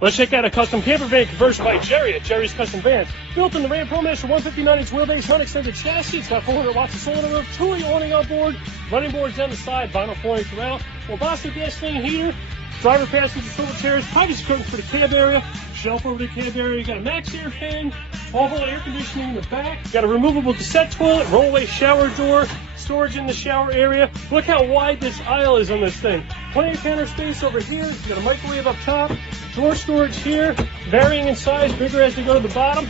Let's check out a custom camper van conversion by Jerry at Jerry's Custom Vans. Built in the Ram ProMaster 159-inch wheelbase, non-extended chassis. It's got 400 watts of solar on the roof, truly awning on board, running boards down the side, vinyl flooring throughout. Well, Boston gas tank heater, driver passenger swivel chairs, privacy curtains for the cab area, shelf over the cab area. You got a max air fan, all-hole air conditioning in the back. You got a removable cassette toilet, rollaway shower door, storage in the shower area. Look how wide this aisle is on this thing. Plenty of counter space over here. You got a microwave up top, drawer storage here, varying in size, bigger as they go to the bottom.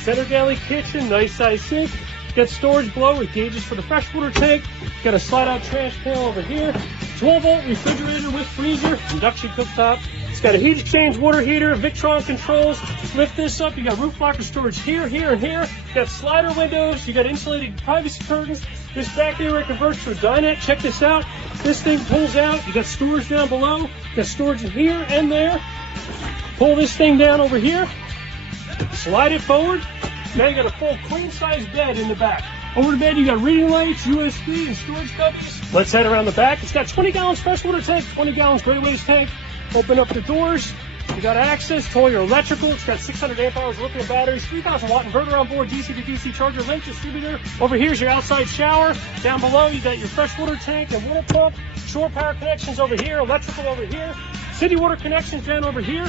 Center galley kitchen, nice size sink. Got storage below with gauges for the freshwater tank. Got a slide-out trash panel over here. 12-volt refrigerator with freezer, induction cooktop. It's got a heat exchange water heater, Victron controls. Lift this up, you got roof locker storage here, here, and here. You got slider windows, you got insulated privacy curtains. This back area converts to a dinette. Check this out. This thing pulls out. You got storage down below. You got storage in here and there. Pull this thing down over here. Slide it forward. Now you got a full queen-size bed in the back. Over the bed, you got reading lights, USB, and storage cubbies. Let's head around the back. It's got 20 gallons freshwater tank, 20 gallons gray waste tank. Open up the doors. You got access to all your electrical. It's got 600 amp hours lithium batteries, 3,000 watt inverter on board, DC to DC charger, link distributor. Over here's your outside shower. Down below, you got your freshwater tank and water pump. Shore power connections over here, electrical over here. City water connections down over here.